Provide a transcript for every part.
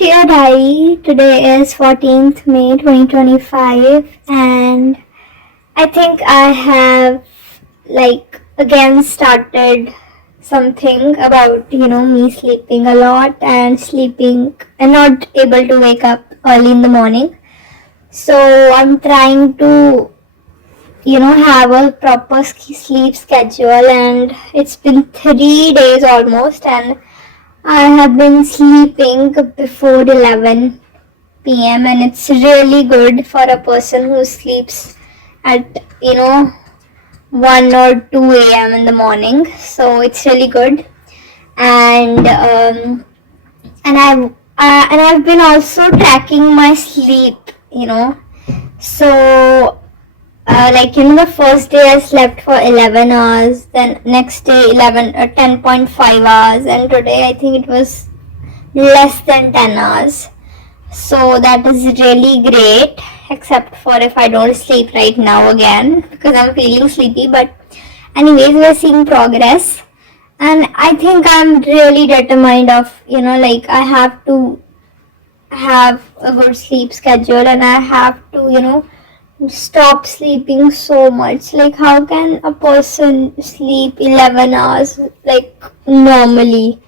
Dear Diary, today is 14th May 2025, and I think I have again started something about me sleeping a lot and sleeping and not able to wake up early in the morning. So I'm trying to have a proper sleep schedule, and it's been 3 days almost, and I have been sleeping before 11 p.m. and it's really good for a person who sleeps at 1 or 2 a.m. in the morning. So it's really good, and I've been also tracking my sleep. So the first day I slept for 11 hours, then next day 10.5 hours, and today I think it was less than 10 hours. So that is really great, except for if I don't sleep right now again because I'm feeling sleepy. But anyways, we're seeing progress, and I think I'm really determined of I have to have a good sleep schedule, and I have to stop sleeping so much. Like, how can a person sleep 11 hours normally?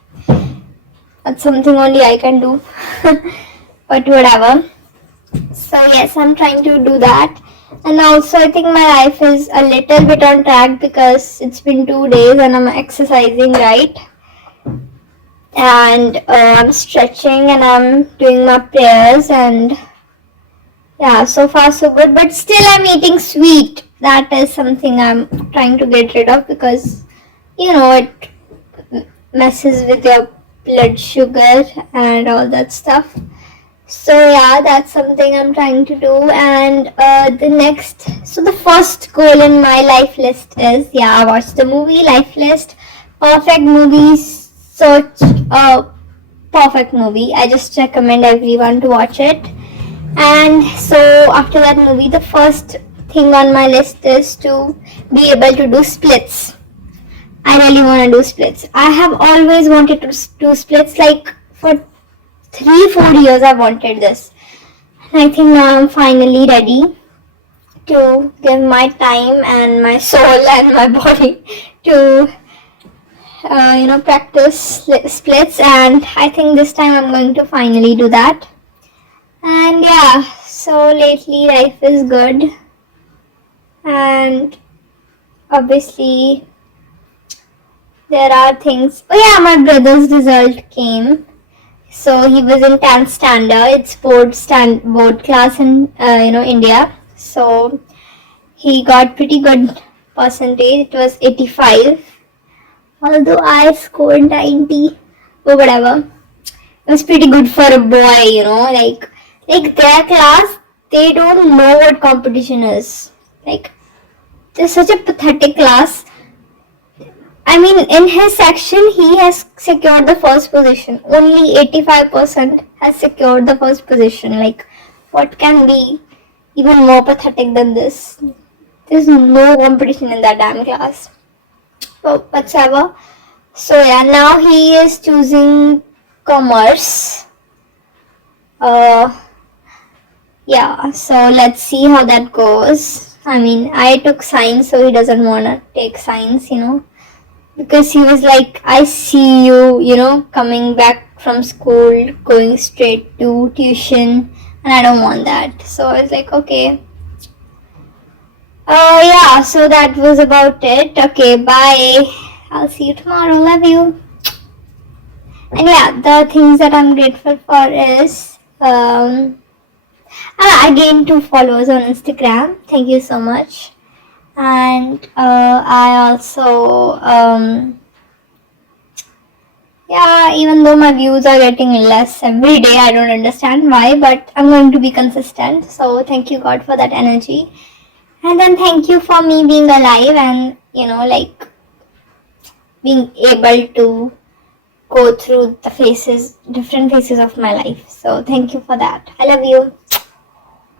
That's something only I can do. But whatever. So yes, I'm trying to do that. And also I think my life is a little bit on track because it's been 2 days and I'm exercising, right? And I'm stretching and I'm doing my prayers, and yeah, so far so good. But still I'm eating sweet. That is something I'm trying to get rid of because it messes with your blood sugar and all that stuff. So yeah, that's something I'm trying to do. And the first goal in my life list is, watch the movie Life List. Perfect movies. Search a perfect movie. I just recommend everyone to watch it. And so after that movie, the first thing on my list is to be able to do splits. I really want to do splits. I have always wanted to do splits, like for 3-4 years I wanted this. And I think now I'm finally ready to give my time and my soul and my body to practice splits, and I think this time I'm going to finally do that. And yeah, so lately life is good, and obviously there are things. Oh yeah, my brother's result came. So he was in 10th standard. It's board class in India. So he got pretty good percentage. It was 85. Although I scored 90, or whatever. It was pretty good for a boy, like their class. They don't know what competition is. Like, they're such a pathetic class. I mean, in his section, he has secured the first position. Only 85% has secured the first position. Like, what can be even more pathetic than this? There's no competition in that damn class. But whatever. So yeah, now he is choosing commerce. Yeah, so let's see how that goes. I mean, I took science, so he doesn't want to take science, because he was like, I see you, coming back from school, going straight to tuition, and I don't want that. So I was like, okay. Yeah, so that was about it. Okay, bye. I'll see you tomorrow. Love you. And yeah, the things that I'm grateful for is, I gained 2 followers on Instagram. Thank you so much. And I also, even though my views are getting less every day, I don't understand why, but I'm going to be consistent. So thank you, God, for that energy. And then thank you for me being alive and, being able to go through the different phases of my life. So thank you for that. I love you.